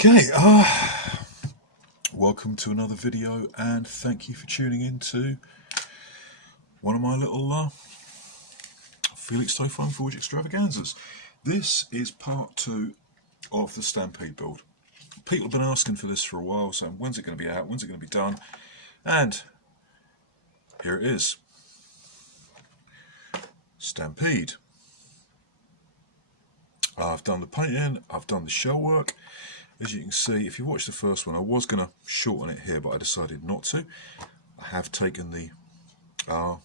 Okay, welcome to another video, and thank you for tuning in to one of my little Felix So Fun Forge extravaganzas. This is part 2 of the Stampede build. People have been asking for this for a while, saying when's it going to be out, when's it going to be done, and here it is. Stampede. I've done the painting, I've done the shell work. As you can see, if you watch the first one, I was going to shorten it here, but I decided not to. I have taken the can't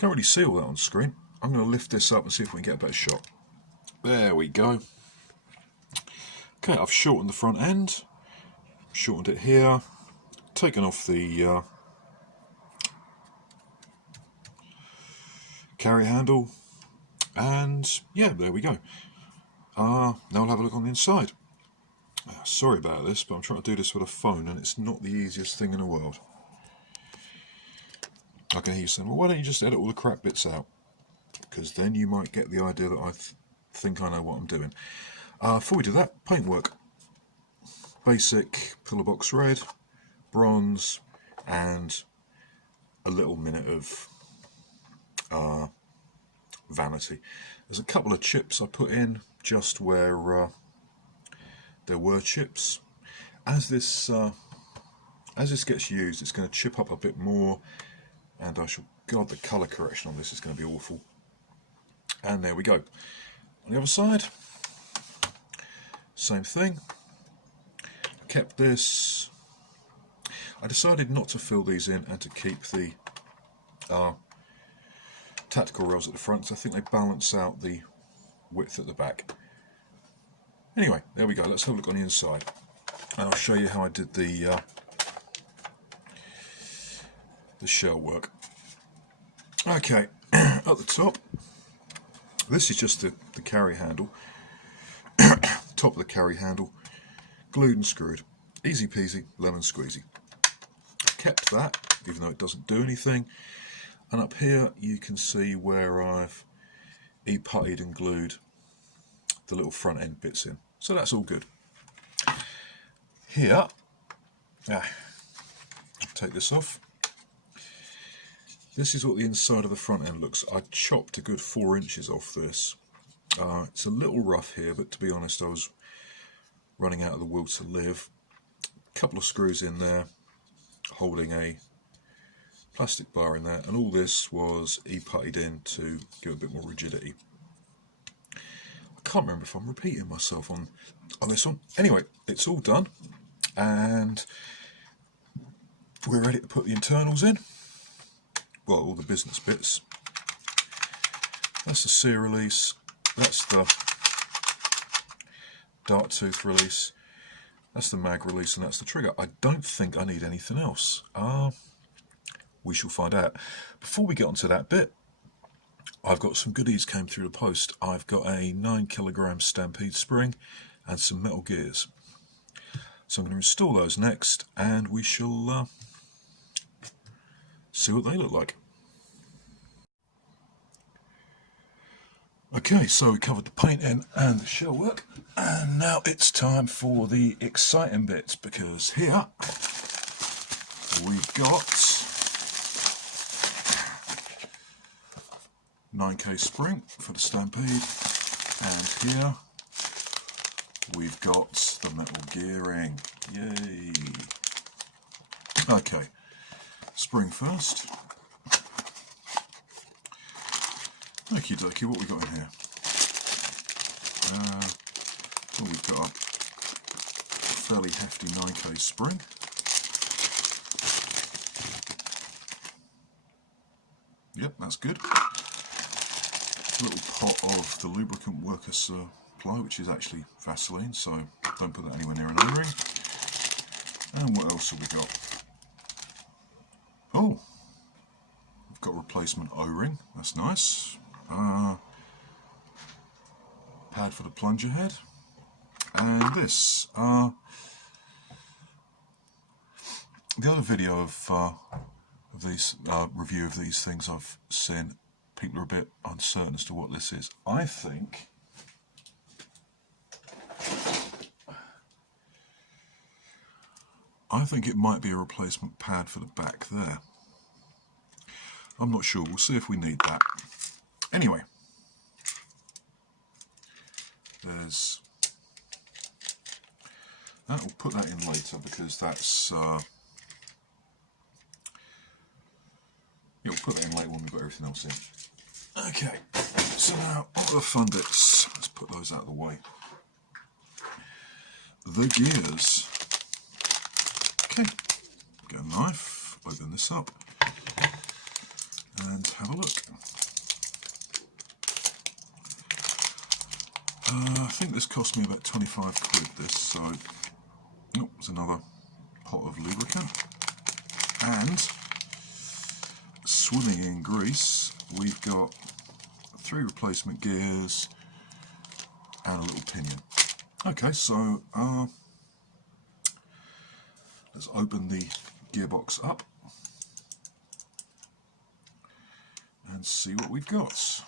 really see all that on screen. I'm going to lift this up and see if we can get a better shot. There we go. Okay, I've shortened the front end, shortened it here, taken off the carry handle, and yeah, there we go. Now I'll have a look on the inside. Sorry about this, but I'm trying to do this with a phone and it's not the easiest thing in the world. I can hear you saying, well, why don't you just edit all the crap bits out? Because then you might get the idea that I think I know what I'm doing. Before we do that, paintwork. Basic pillar box red, bronze, and a little minute of vanity. There's a couple of chips I put in just where there were chips. As this gets used, it's going to chip up a bit more, and God, the colour correction on this is going to be awful. And there we go. On the other side, same thing. I kept this. I decided not to fill these in and to keep the tactical rails at the front, so I think they balance out the width at the back. Anyway, there we go. Let's have a look on the inside, and I'll show you how I did the shell work. Okay, at the top, this is just the carry handle. Top of the carry handle, glued and screwed. Easy peasy, lemon squeezy. Kept that, even though it doesn't do anything. And up here you can see where I've e-puttied and glued the little front end bits in. So that's all good. Here, take this off. This is what the inside of the front end looks. I chopped a good 4 inches off this. It's a little rough here, but to be honest, I was running out of the will to live. A couple of screws in there, holding a plastic bar in there, and all this was e-puttied in to give a bit more rigidity. I can't remember if I'm repeating myself on this one. Anyway, it's all done, and we're ready to put the internals in. Well, all the business bits. That's the sear release, that's the dart tooth release, that's the mag release, and that's the trigger. I don't think I need anything else. We shall find out. Before we get onto that bit, I've got some goodies came through the post. I've got a 9 kilogram Stampede spring and some metal gears. So I'm going to install those next, and we shall see what they look like. Okay, so we covered the painting and the shell work, and now it's time for the exciting bits, because here we've got 9k spring for the Stampede, and here we've got the metal gearing. Yay! Okay, spring first. Okie dokie, what we got in here? Well, we've got a fairly hefty 9k spring. Yep, that's good. A little pot of the lubricant worker supply, which is actually Vaseline, so don't put that anywhere near an O-ring. And what else have we got? Oh, we've got a replacement O-ring, that's nice. Pad for the plunger head, and this. The other video of these review of these things I've seen, people are a bit uncertain as to what this is. I think I think it might be a replacement pad for the back there. I'm not sure, we'll see if we need that. Anyway, there's that. We'll put that in later because that's yeah, we'll put that in later when we've got everything else in. Okay, so now all the fun bits, let's put those out of the way. The gears. Okay, get a knife, open this up and have a look. I think this cost me about 25 quid this, so oh, there's another pot of lubricant. And swimming in grease, we've got 3 replacement gears and a little pinion. Okay, so let's open the gearbox up and see what we've got.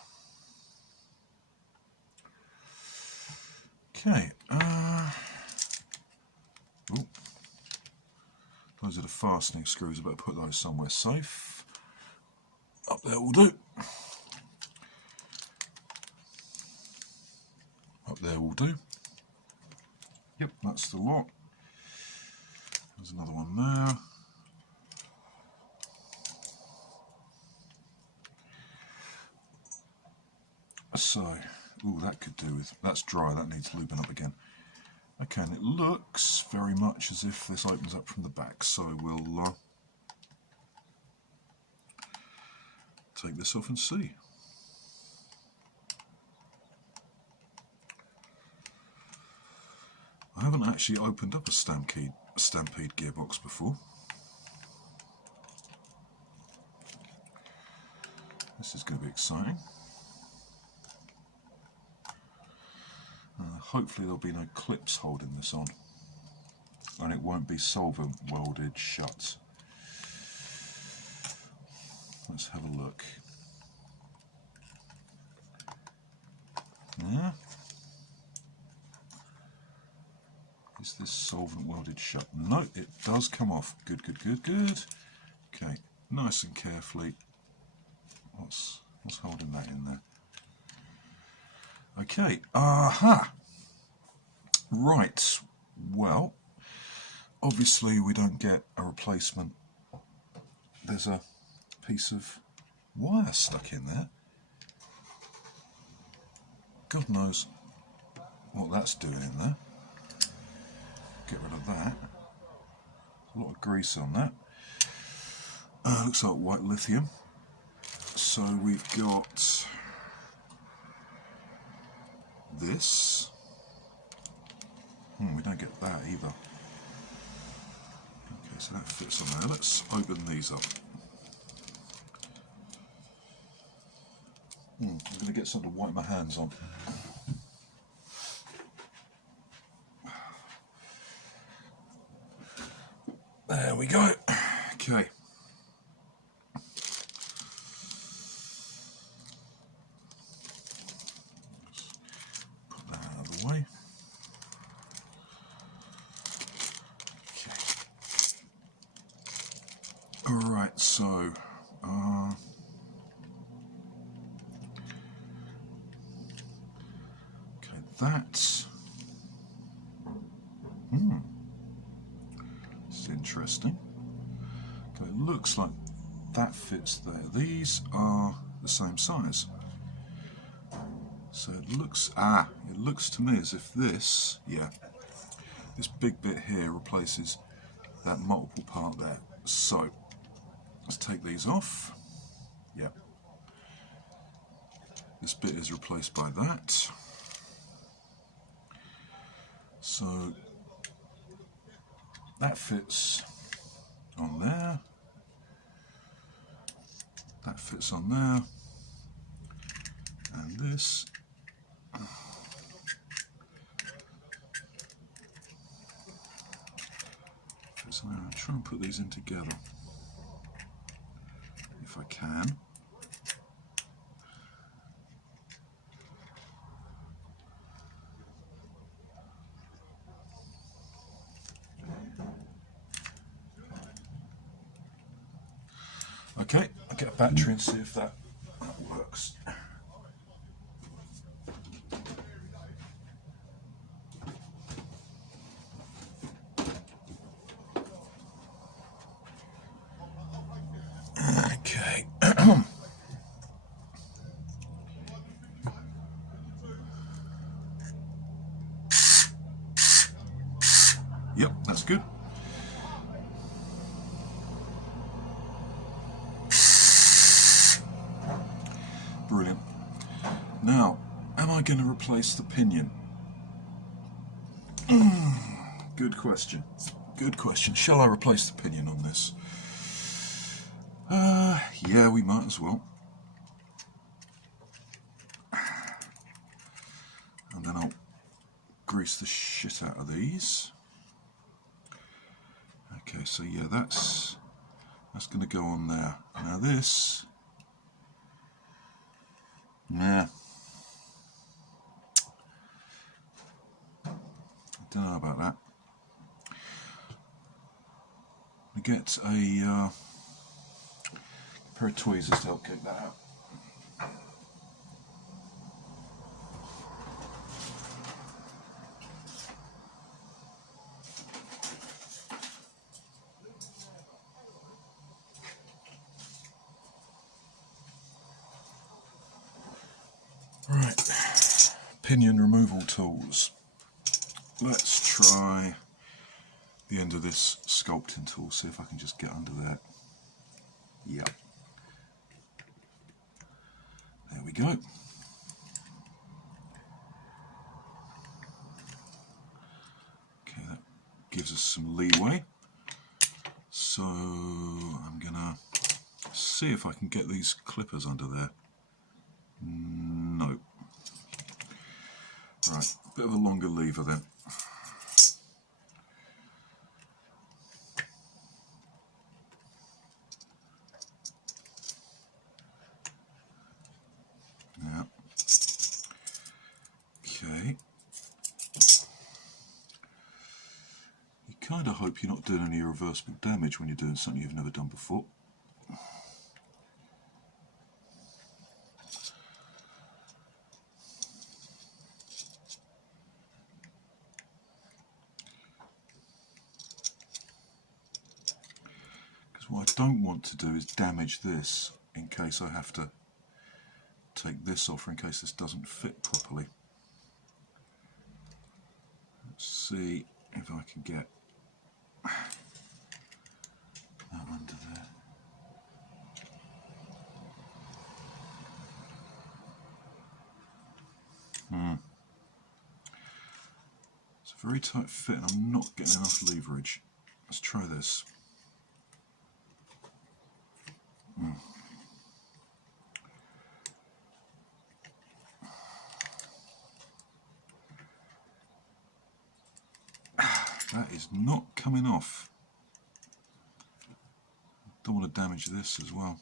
Okay, ooh, those are the fastening screws. I better put those somewhere safe. Up there will do. Up there will do. Yep, that's the lot. There's another one there. So, ooh, that could do with, that's dry, that needs lubing up again. Okay, and it looks very much as if this opens up from the back, so we'll take this off and see. I haven't actually opened up a Stampede gearbox before. This is going to be exciting. Hopefully there'll be no clips holding this on, and it won't be solvent welded shut. Let's have a look. Yeah. Is this solvent welded shut? No, it does come off. Good, good, good, good. Okay, nice and carefully. What's holding that in there? Okay, aha! Right, well, obviously we don't get a replacement. There's a piece of wire stuck in there. God knows what that's doing in there. Get rid of that. A lot of grease on that. Looks like white lithium. So we've got this. We don't get that either. Okay, so that fits on there. Let's open these up. I'm going to get something to wipe my hands on. There we go. Okay. Put that out of the way. Okay. Alright, so okay, that's this is interesting. Okay, it looks like that fits there. These are the same size. So it looks to me as if this, this big bit here replaces that multiple part there. So let's take these off. Yep. This bit is replaced by that. So that fits on there. That fits on there. And this fits on there. I'll try and put these in together if I can. Okay, I'll get a battery and see if that works. Okay. Yep, that's good. Brilliant. Now, am I going to replace the pinion? Good question. Good question. Shall I replace the pinion on this? Yeah, we might as well. And then I'll grease the shit out of these. Okay, so yeah, that's going to go on there. Now this, nah, I don't know about that. I get a pair of tweezers to help kick that out. Right, pinion removal tools. Let's try the end of this sculpting tool, see if I can just get under there. Yep. There we go. Okay, that gives us some leeway. So I'm gonna see if I can get these clippers under there. No. Right, bit of a longer lever then. Yeah. Okay. You kind of hope you're not doing any irreversible damage when you're doing something you've never done before. What I don't want to do is damage this in case I have to take this off or in case this doesn't fit properly. Let's see if I can get that under there. It's a very tight fit and I'm not getting enough leverage. Let's try this. That is not coming off. Don't want to damage this as well.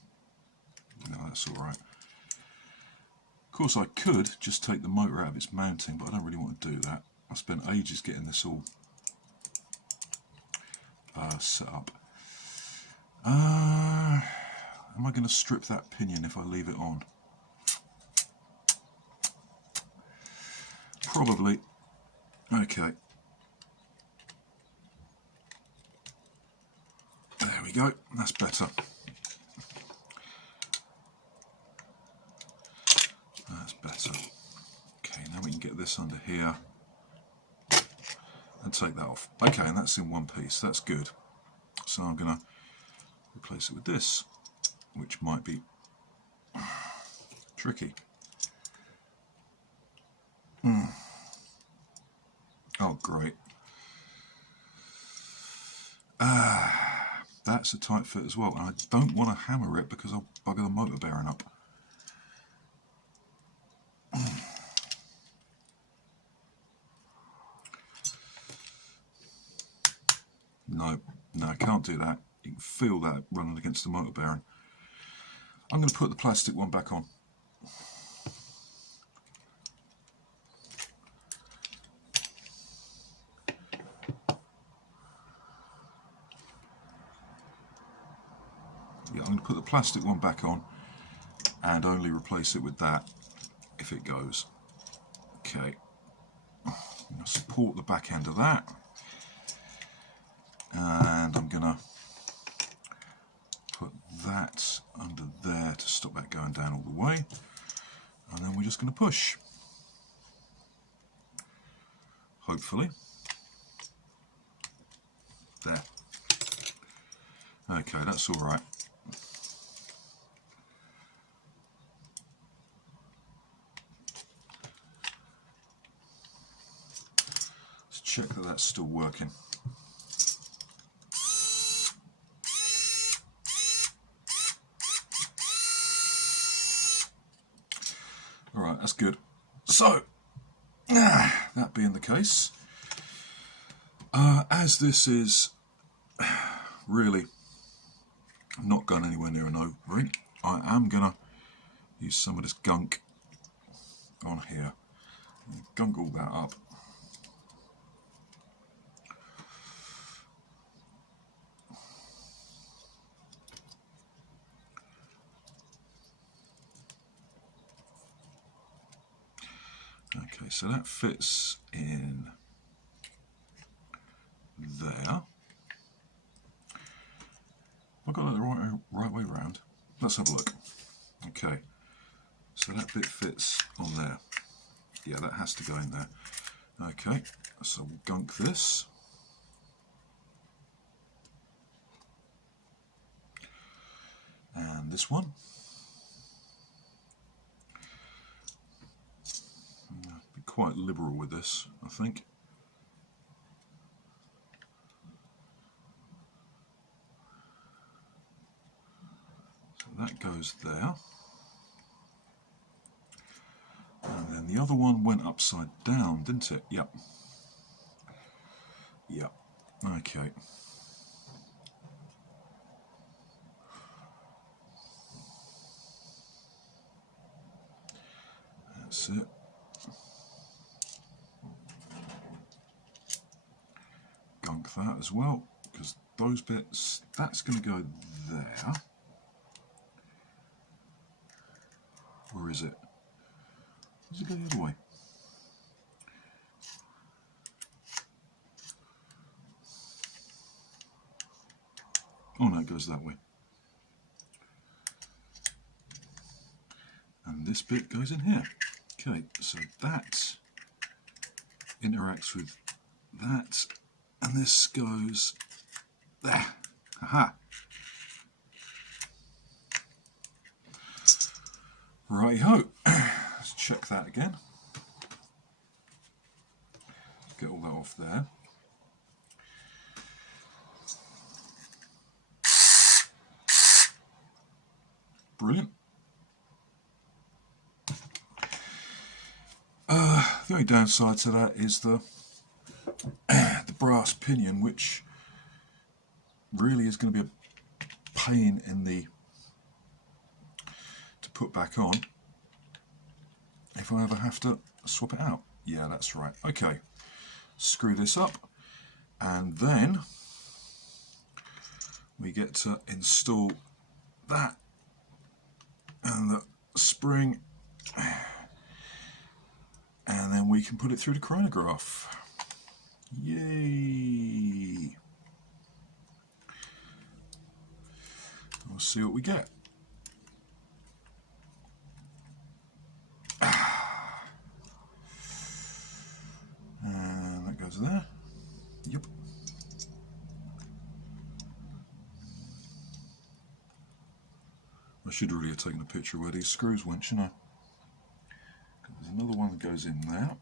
No, that's alright. Of course I could just take the motor out of its mounting, but I don't really want to do that. I spent ages getting this all set up. Am I going to strip that pinion if I leave it on? Probably. Okay. There we go. That's better. That's better. Okay, now we can get this under here and take that off. Okay, and that's in one piece. That's good. So I'm going to replace it with this, which might be tricky. Oh, great. That's a tight fit as well, and I don't want to hammer it because I'll bugger the motor bearing up. No, I can't do that. You can feel that running against the motor bearing. I'm going to put the plastic one back on. Yeah, I'm going to put the plastic one back on and only replace it with that if it goes. Okay, I'm going to support the back end of that, and I'm going to put that under there to stop that going down all the way, and then we're just going to push. Hopefully. There. Okay, that's all right. Let's check that that's still working. All right, that's good. So, that being the case, as this is really not going anywhere near an O-ring, I am going to use some of this gunk on here. Gunk all that up. Okay, so that fits in there. I've got it the right way around. Let's have a look. Okay, so that bit fits on there. Yeah, that has to go in there. Okay, so we'll gunk this. And this one. Be quite liberal with this, I think. So that goes there. And then the other one went upside down, didn't it? Yep. Yep. Okay. That's it. Gunk that as well, because those bits, that's going to go there. Where is it? Does it go the other way? Oh no, it goes that way. And this bit goes in here. Okay, so that interacts with that, and this goes there. Aha! Righty-ho. Let's check that again. Get all that off there. Brilliant. The only downside to that is the brass pinion, which really is going to be a pain in the to put back on if I ever have to swap it out. Yeah, that's right. Okay, screw this up, and then we get to install that and the spring, and then we can put it through the chronograph. Yay! We'll see what we get. And that goes there. Yep. I should really have taken a picture where these screws went, shouldn't I? There's another one that goes in there.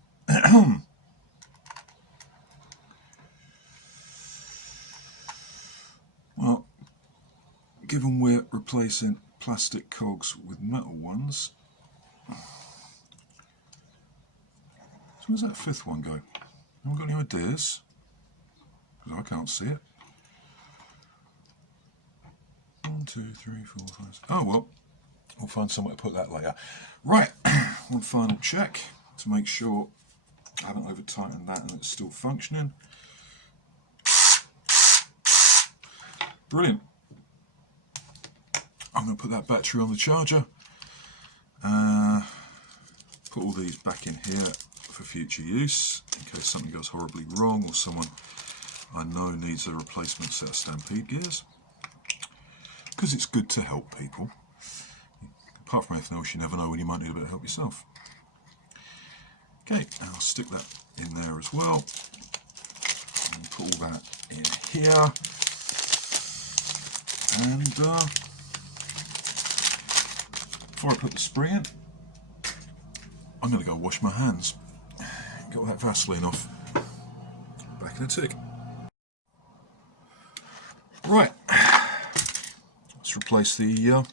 Well, given we're replacing plastic cogs with metal ones, so where's that fifth one go? Anyone got any ideas? Because I can't see it. 1, 2, 3, 4, 5, 6. Oh well, we'll find somewhere to put that later. Right, one final check to make sure I haven't over tightened that and it's still functioning. Brilliant. I'm going to put that battery on the charger. Put all these back in here for future use in case something goes horribly wrong or someone I know needs a replacement set of Stampede gears, because it's good to help people. Apart from anything else, you never know when you might need a bit of help yourself. Okay, I'll stick that in there as well and put all that in here, and before I put the spring in, I'm going to go wash my hands. Get all that Vaseline off. Back in a tick. Right, let's replace the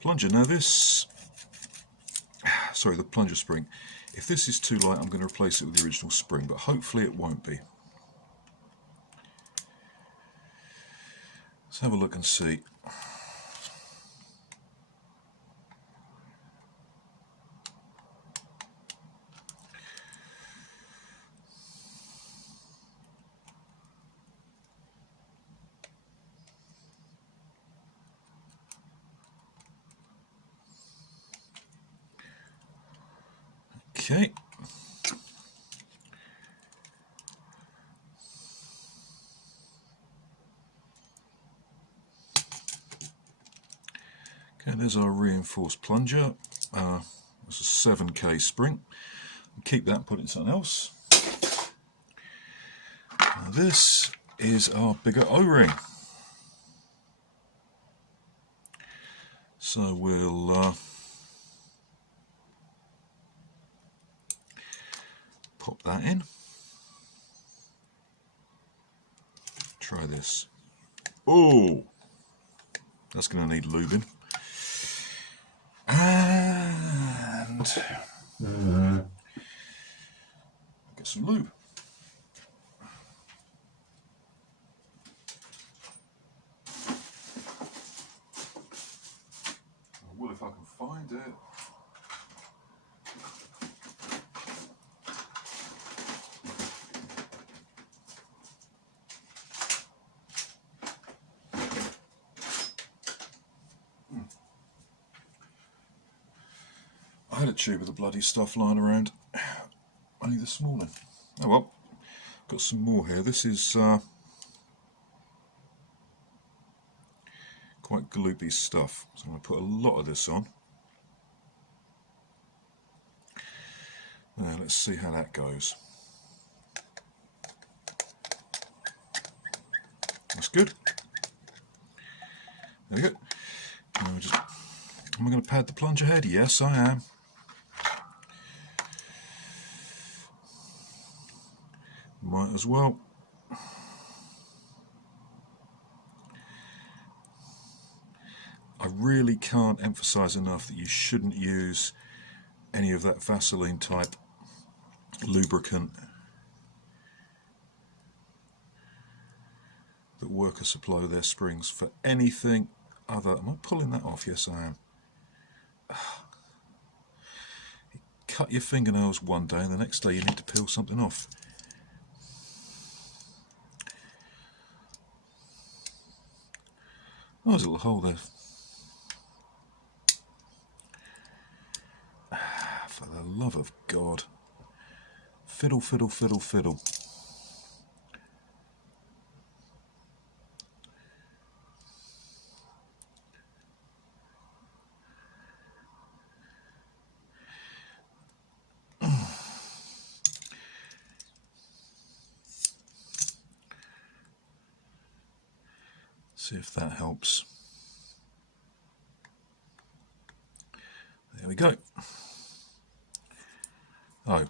plunger. Now this, sorry, the plunger spring. If this is too light, I'm going to replace it with the original spring, but hopefully it won't be. Let's have a look and see. Okay. Okay, there's our reinforced plunger. It's a 7K spring. Keep that and put it in something else. Now this is our bigger O-ring. So we'll pop that in. Try this. Oh, that's going to need lubing. And get some lube. I will if I can find it. I had a tube of the bloody stuff lying around only this morning. Oh well, got some more here. This is quite gloopy stuff, so I'm going to put a lot of this on. Now let's see how that goes. That's good. There we go. Now am I going to pad the plunger head? Yes, I am. Might as well. I really can't emphasize enough that you shouldn't use any of that Vaseline type lubricant that workers supply with their springs for anything other. Am I pulling that off? Yes, I am. You cut your fingernails one day and the next day you need to peel something off. Oh, there's a little hole there. For the love of God. Fiddle, fiddle, fiddle, fiddle. See if that helps. There we go. Oh,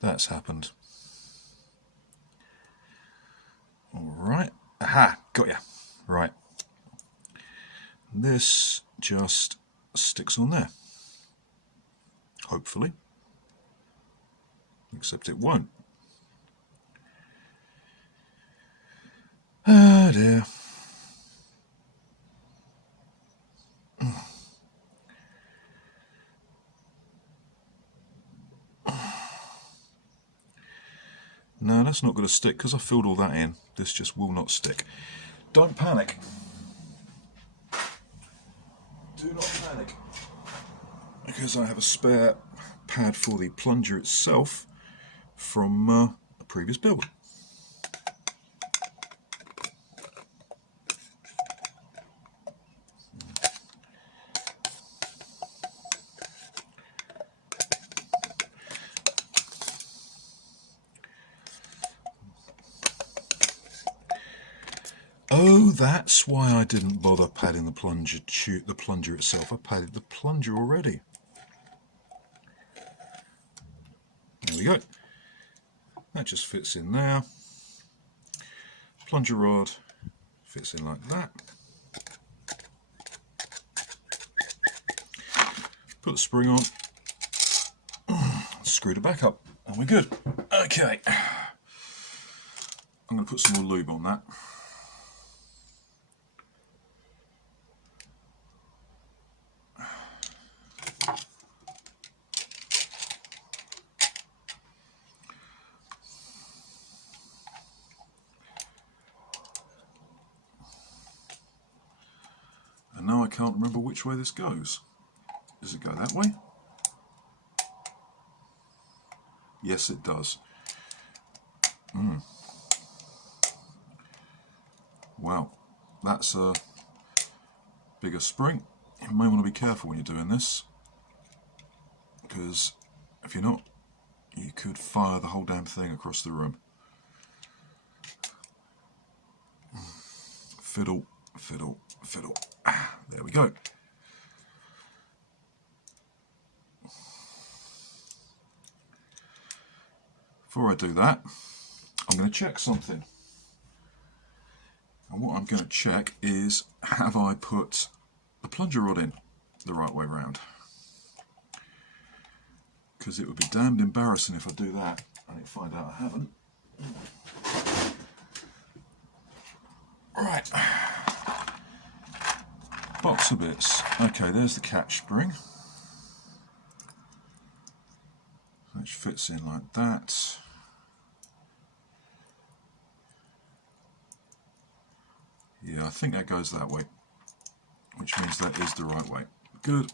that's happened. All right. Aha, got ya. Right. This just sticks on there. Hopefully. Except it won't. Ah dear. No, that's not going to stick because I filled all that in. This just will not stick. Don't panic. Do not panic. Because I have a spare pad for the plunger itself from a previous build. Oh, that's why I didn't bother padding the plunger itself. I padded the plunger already. There we go. That just fits in there. Plunger rod fits in like that. Put the spring on. Screw it back up, and we're good. Okay. I'm going to put some more lube on that. And now I can't remember which way this goes. Does it go that way? Yes, it does. Wow, that's a bigger spring. You may want to be careful when you're doing this, because if you're not, you could fire the whole damn thing across the room. Fiddle, fiddle, fiddle. There we go. Before I do that, I'm going to check something. And what I'm going to check is, have I put the plunger rod in the right way round? Because it would be damned embarrassing if I do that and find out I haven't. Right. Box of bits. Okay, there's the catch spring. Which fits in like that. Yeah, I think that goes that way, which means that is the right way. Good.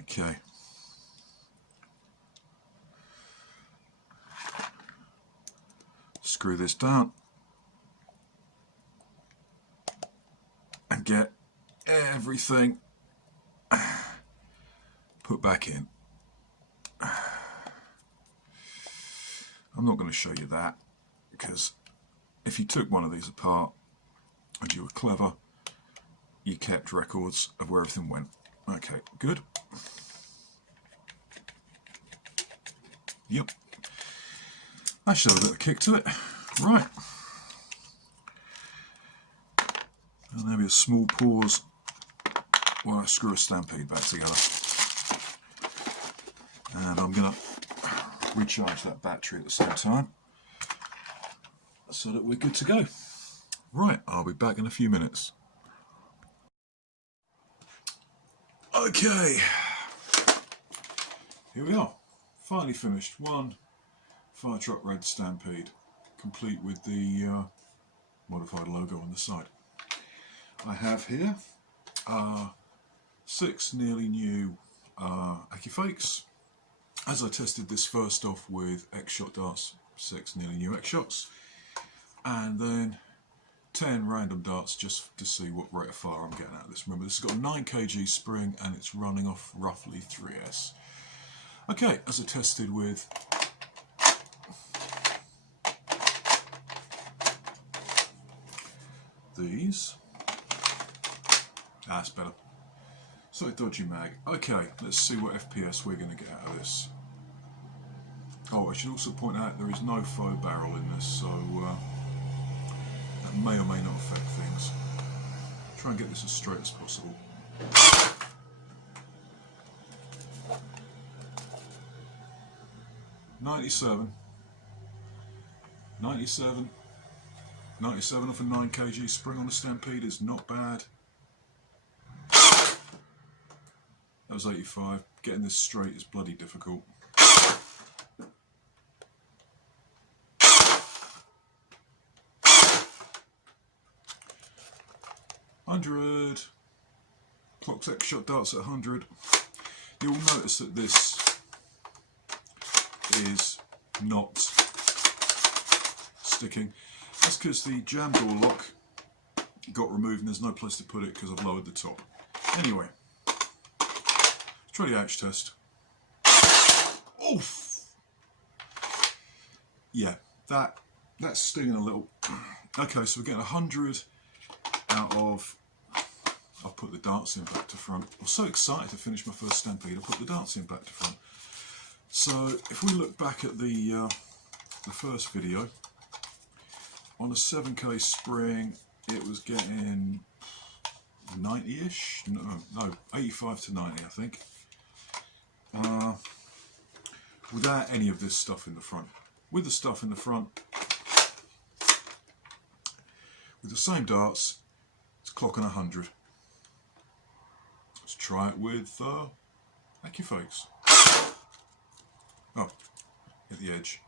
Okay. Screw this down and get everything put back in. I'm not going to show you that, because if you took one of these apart and you were clever, you kept records of where everything went. Okay, good. Yep. That should have a bit of kick to it. Right. And maybe a small pause while I screw a Stampede back together. And I'm going to recharge that battery at the same time so that we're good to go. Right, I'll be back in a few minutes. Okay, here we are. Finally finished. One fire truck red Stampede, complete with the modified logo on the side. I have here 6 nearly new Fakes. As I tested this first off with X-Shot darts, 6 nearly new X-Shots, and then 10 random darts just to see what rate of fire I'm getting out of this. Remember, this has got a 9 kg spring and it's running off roughly 3S. Okay, as I tested with these, that's better. So dodgy mag. Okay, let's see what FPS we're going to get out of this. Oh, I should also point out there is no faux barrel in this, so that may or may not affect things. Try and get this as straight as possible. $97 off a 9 kg spring on a Stampede is not bad. That was 85. getting this straight is bloody difficult. $100. Clock's X shot darts at 100. You'll notice that this is not sticking. That's because the jam door lock got removed and there's no place to put it because I've lowered the top. Anyway, let's try the H test. Oof! Yeah, that's stinging a little. Okay, so we're getting 100 out of. I've put the darts in back to front. I was so excited to finish my first Stampede, I put the darts in back to front. So if we look back at the first video, on a 7K spring, it was getting 90-ish? No, 85 to 90, I think. Without any of this stuff in the front. With the stuff in the front, with the same darts, it's clocking 100. Let's try it with AccuFakes. Oh, at the edge.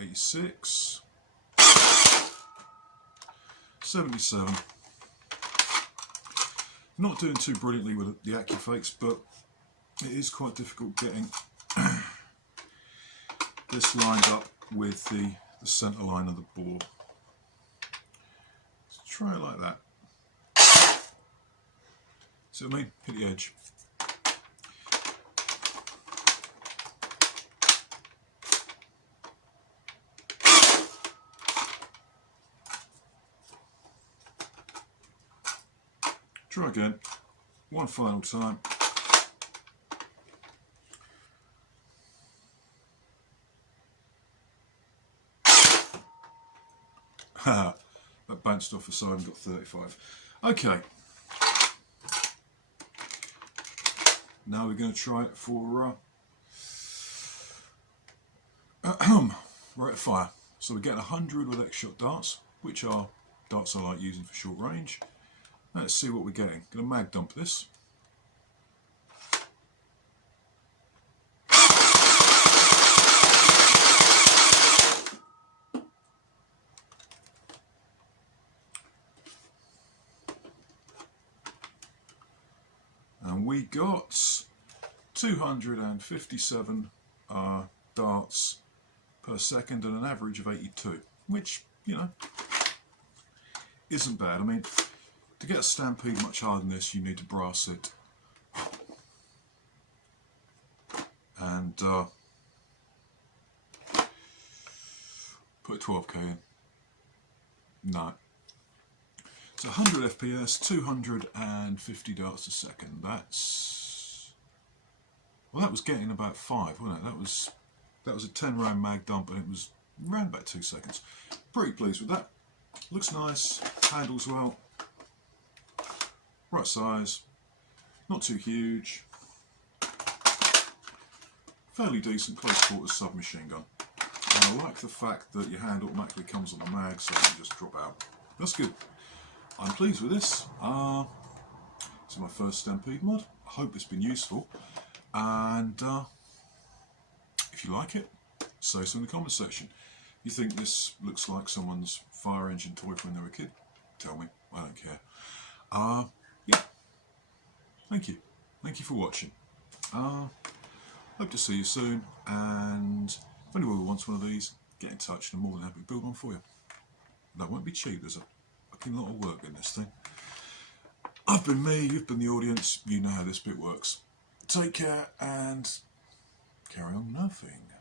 $86. 77. Not doing too brilliantly with the AccuFakes, but it is quite difficult getting this lined up with the centre line of the bore. Let's try it like that. See what I mean? Hit the edge. Try again, one final time. Haha, that bounced off the side and got 35. Okay, now we're going to try it for rate of fire. So we're getting 100 with X-shot darts, which are darts I like using for short range. Let's see what we're getting. Going to mag dump this. And we got 257 darts per second and an average of 82, which, you know, isn't bad. I mean, to get a Stampede much harder than this, you need to brass it. And put 12k in. No. So 100 FPS, 250 darts a second. That's... well, that was getting about 5, wasn't it? That was a 10 round mag dump and it was around about 2 seconds. Pretty pleased with that. Looks nice, handles well. Right size, not too huge, fairly decent close quarters submachine gun. And I like the fact that your hand automatically comes on the mag so you can just drop out. That's good. I'm pleased with this. This is my first Stampede mod. I hope it's been useful. And if you like it, say so in the comments section. If you think this looks like someone's fire engine toy from when they were a kid, tell me. I don't care. Yeah, thank you. Thank you for watching. Hope to see you soon, and if anyone wants one of these, get in touch and I'm more than happy to build one for you. That won't be cheap, there's a fucking lot of work in this thing. I've been me, you've been the audience, you know how this bit works. Take care and carry on nerfing.